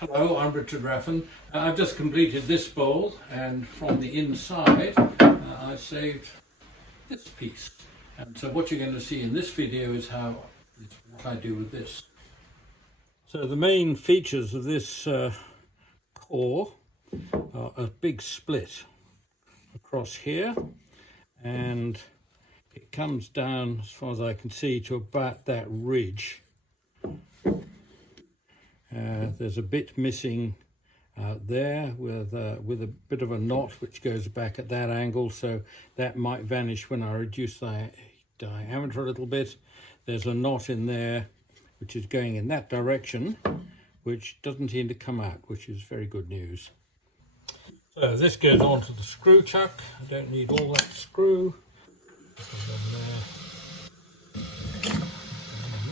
Hello, I'm Richard Raffan. I've just completed this bowl, and from the inside I saved this piece. And so what you're going to see in this video is what I do with this. So the main features of this core are a big split across here, and it comes down, as far as I can see, to about that ridge. There's a bit missing there with a bit of a knot which goes back at that angle, so that might vanish when I reduce the diameter a little bit. There's a knot in there which is going in that direction, which doesn't seem to come out, which is very good news. So this goes onto the screw chuck. I don't need all that screw.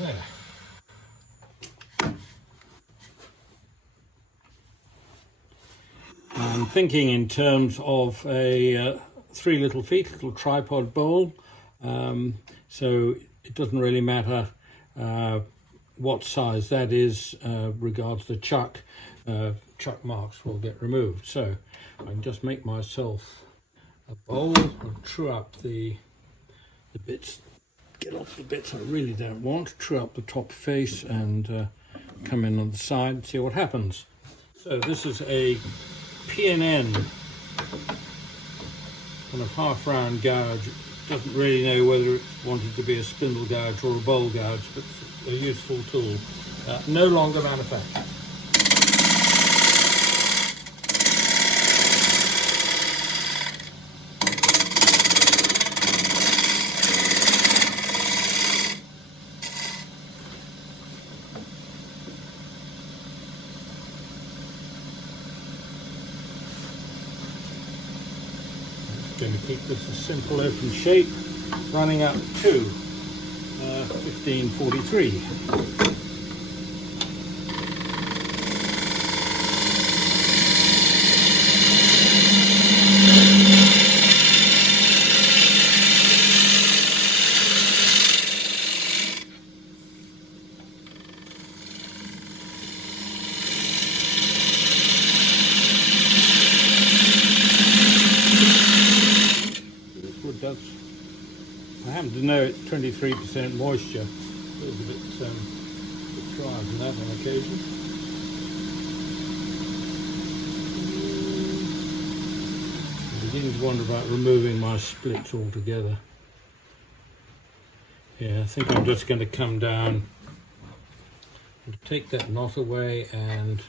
There. I'm thinking in terms of a 3 little feet, little tripod bowl, so it doesn't really matter what size that is regards the chuck. Chuck marks will get removed, so I can just make myself a bowl and true up the bits, get off the bits I really don't want, true up the top face and come in on the side and see what happens. So this is a P&N kind of half round gouge. Doesn't really know whether it's wanted to be a spindle gouge or a bowl gouge, but it's a useful tool. No longer manufactured. Going to keep this a simple open shape, running up to 1543. I happen to know it's 23% moisture. It's a bit dry on that on occasion. I'm beginning to wonder about removing my splits altogether. Yeah, I think I'm just going to come down and take that knot away, and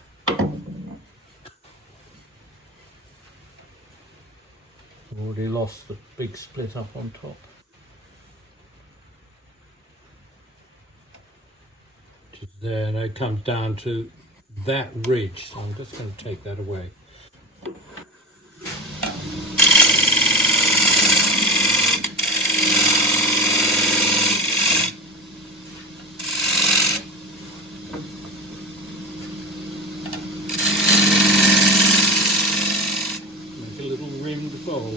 I've already lost the big split up on top. Which is there, and it comes down to that ridge, so I'm just going to take that away. Bowl.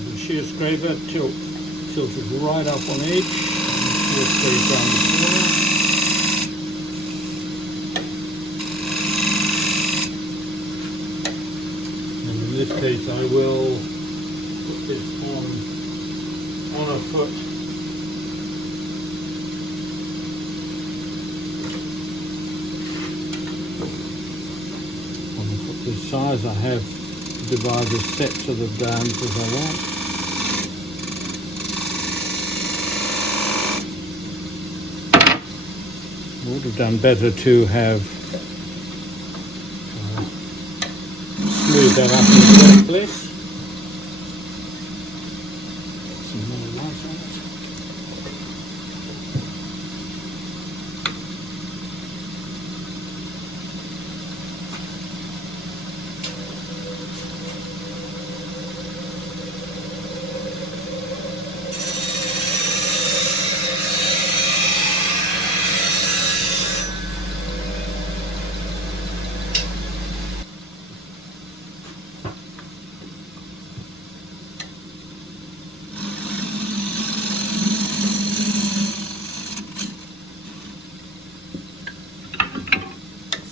The shear scraper tilted right up on edge, shear scrape down the corner. And in this case I will put this on a foot. This size I have divided the steps of the diameter as I want. I would have done better to have smoothed that up in the first place. Some more light on it.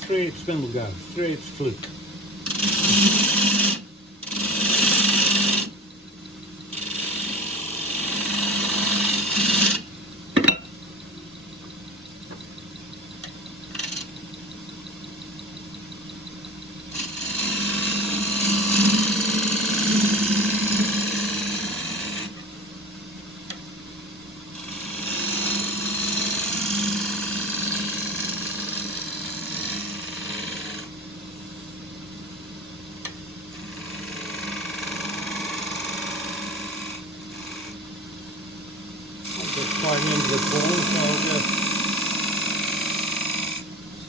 3/8 spindle gouge, 3/8 flute. Get quite into the ball, so I'll just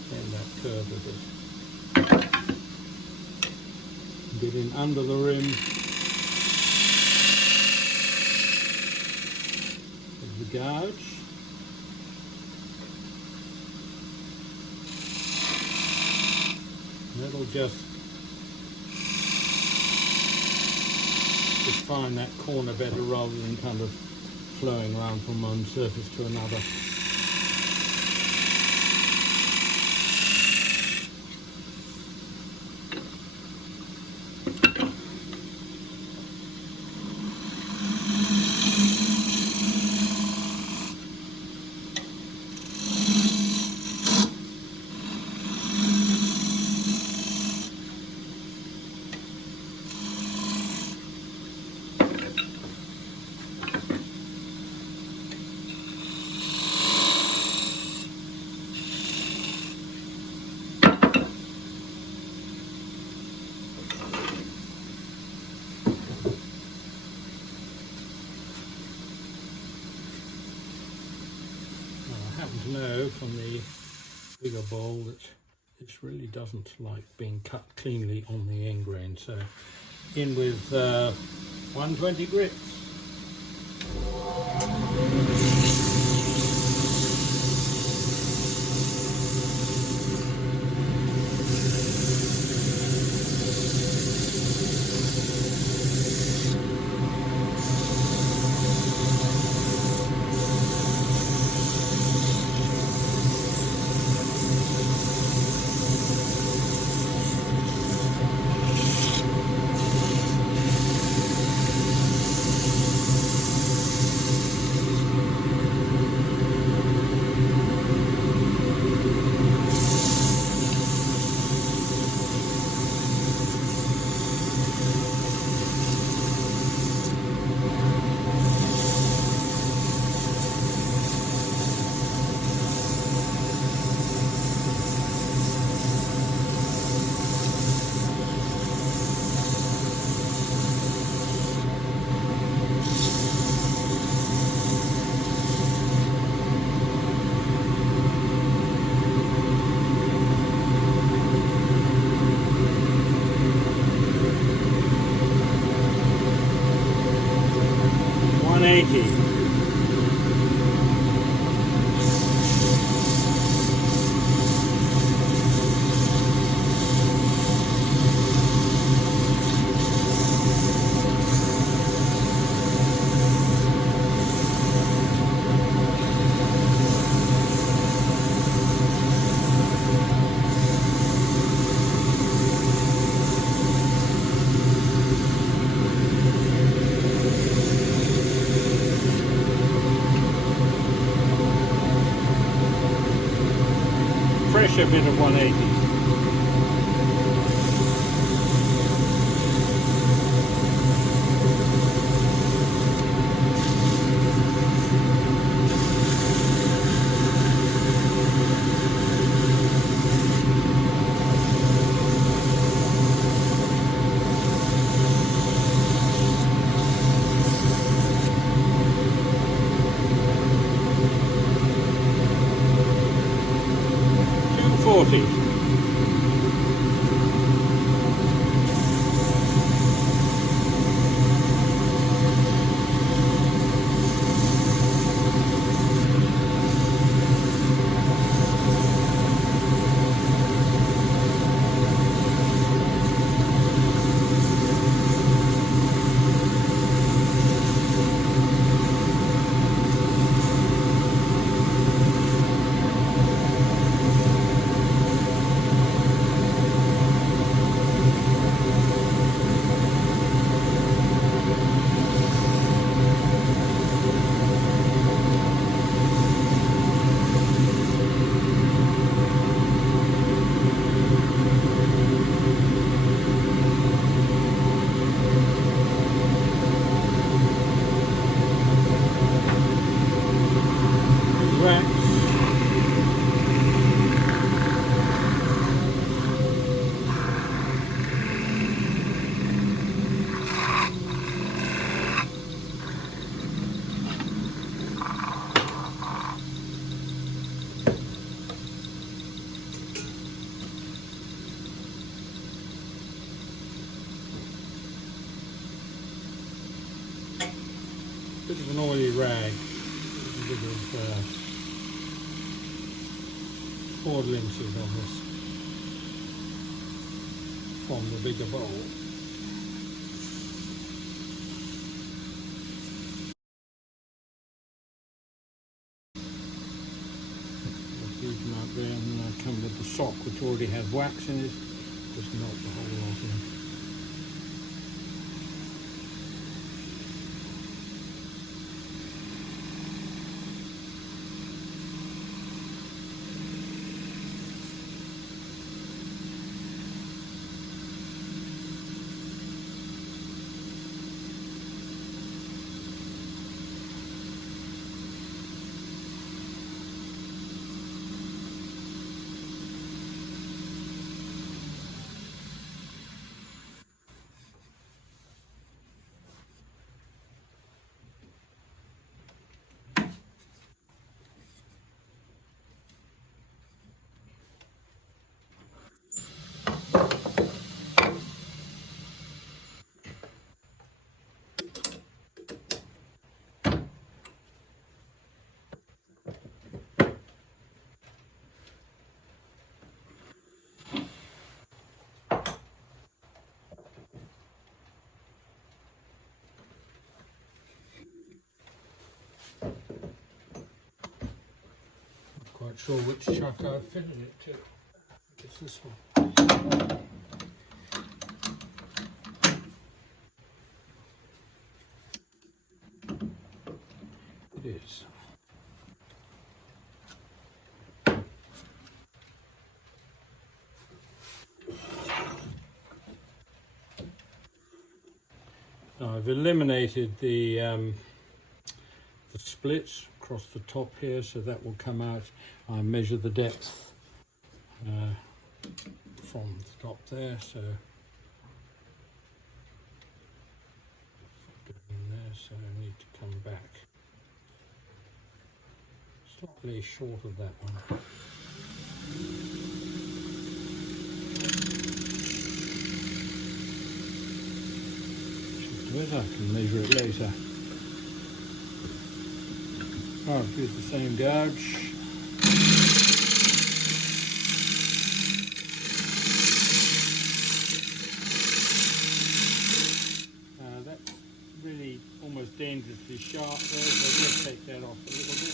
extend that curve a bit. Get in under the rim of the gouge. And that'll just define that corner better rather than kind of flowing around from one surface to another. I happen to know from the bigger bowl that this really doesn't like being cut cleanly on the end grain, so in with 120 grits. Fresh a bit of 180. bit of an oily rag, a bit of 4 glimpses of this from the bigger bowl. A huge amount there, and I come with the sock which already has wax in it, just not the whole lot in. Quite sure which chuck I've fitted it to. I think it's this one. It is. Now I've eliminated the splits across the top here, so that will come out. I measure the depth from the top there, so get in there, so I need to come back slightly short of that one. Should do it, I can measure it later. I'll use the same gouge. That's really almost dangerously sharp there, so let's take that off a little bit.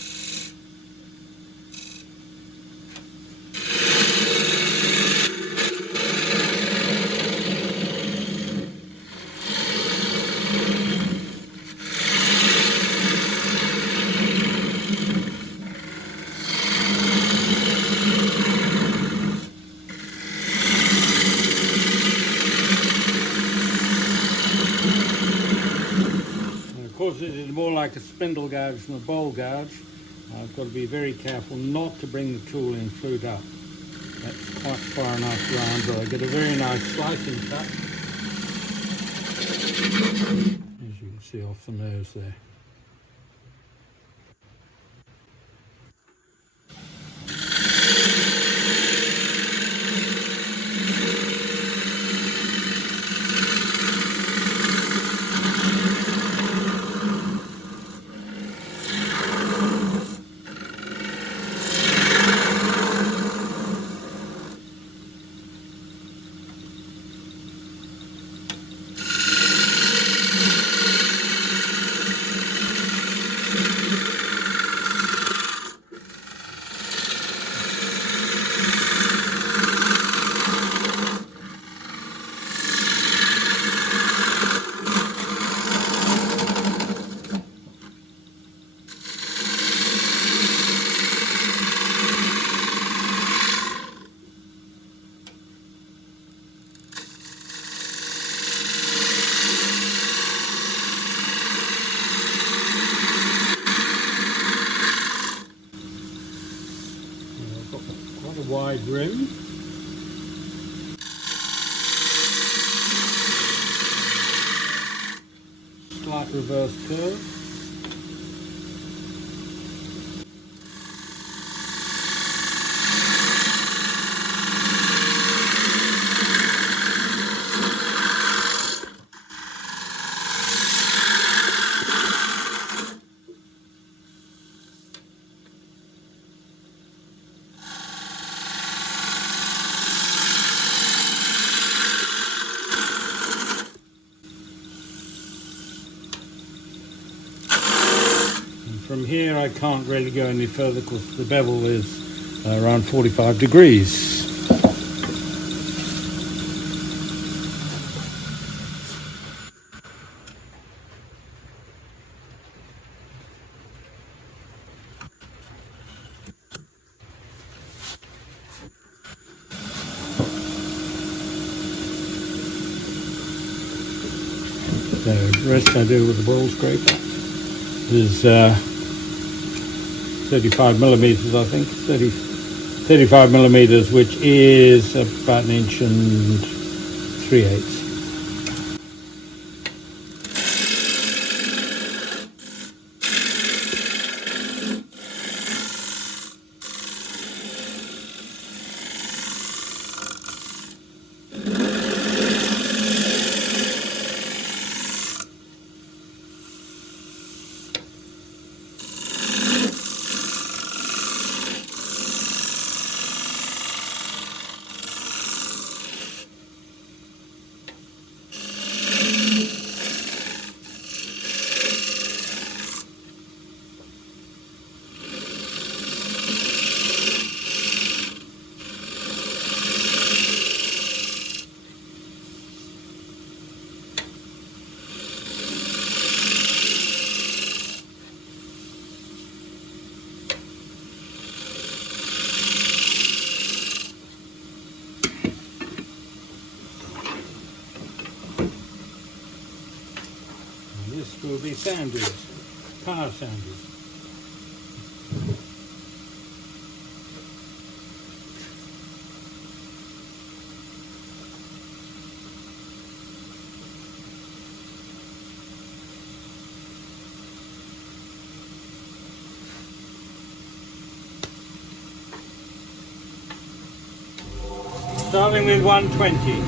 Of course, it is more like a spindle gouge than a bowl gouge. I've got to be very careful not to bring the tool in flute up. That's quite far enough round, but I get a very nice slicing cut, as you can see off the nose there. Wide rim. Slight reverse curve. I can't really go any further because the bevel is around 45 degrees. So the rest I do with the ball scraper is 35 millimeters, I think, 35 millimeters, which is about 1 3/8 inches. This will be sanders, power sanders. Starting with 120.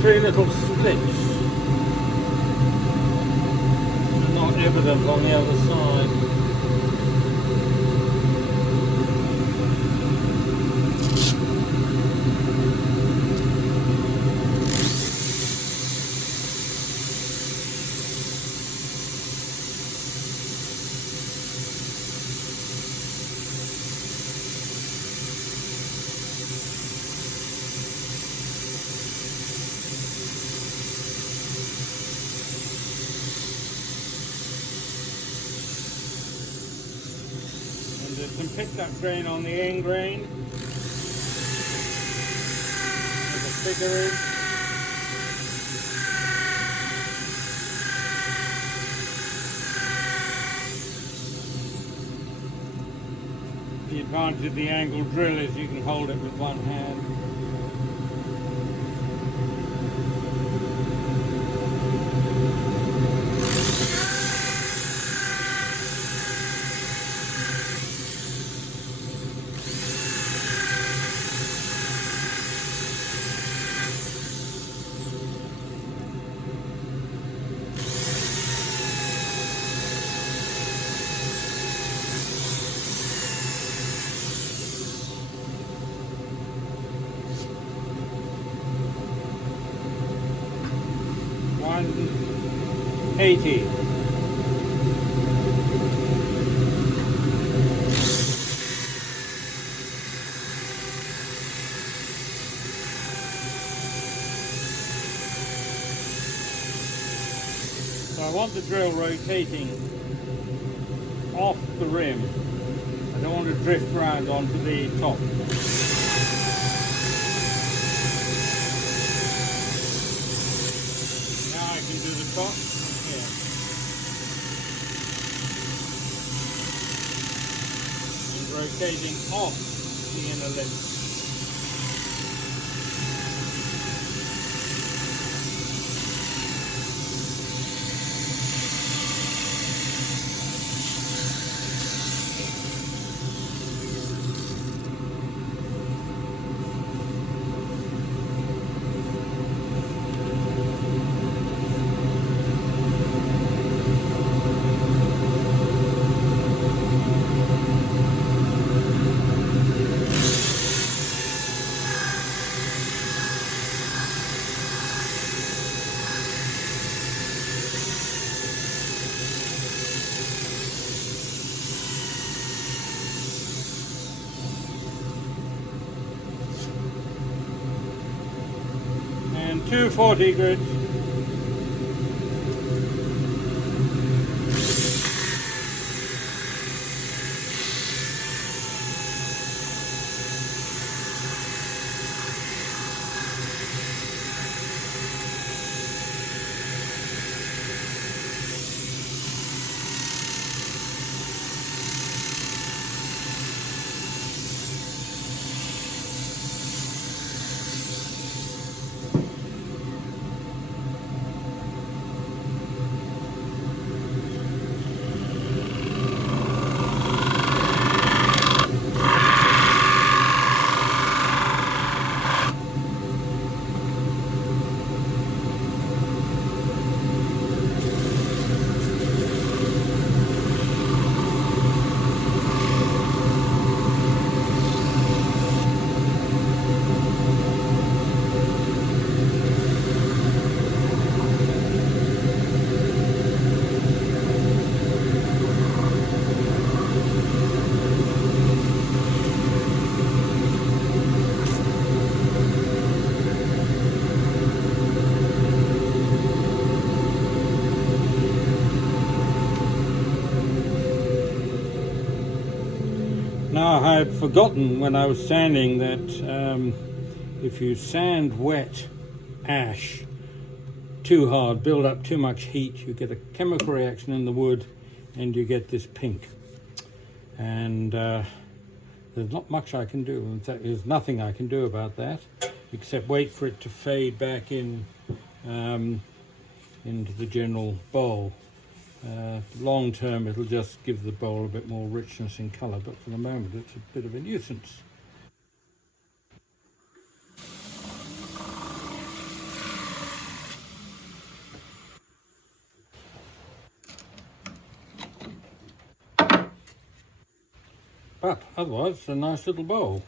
Three little splits, not evident on the other side. There's some pickup grain on the end grain. There's a figure in. The advantage of the angle drill is you can hold it with one hand. $1.80. So I want the drill rotating off the rim. I don't want to drift around onto the top. Top here. And rotating off the inner lip. 240 grit. Now, I had forgotten when I was sanding that if you sand wet ash too hard, build up too much heat, you get a chemical reaction in the wood and you get this pink. And there's not much I can do. In fact, there's nothing I can do about that except wait for it to fade back in into the general bowl. Long term it'll just give the bowl a bit more richness in colour, but for the moment it's a bit of a nuisance. But otherwise it's a nice little bowl.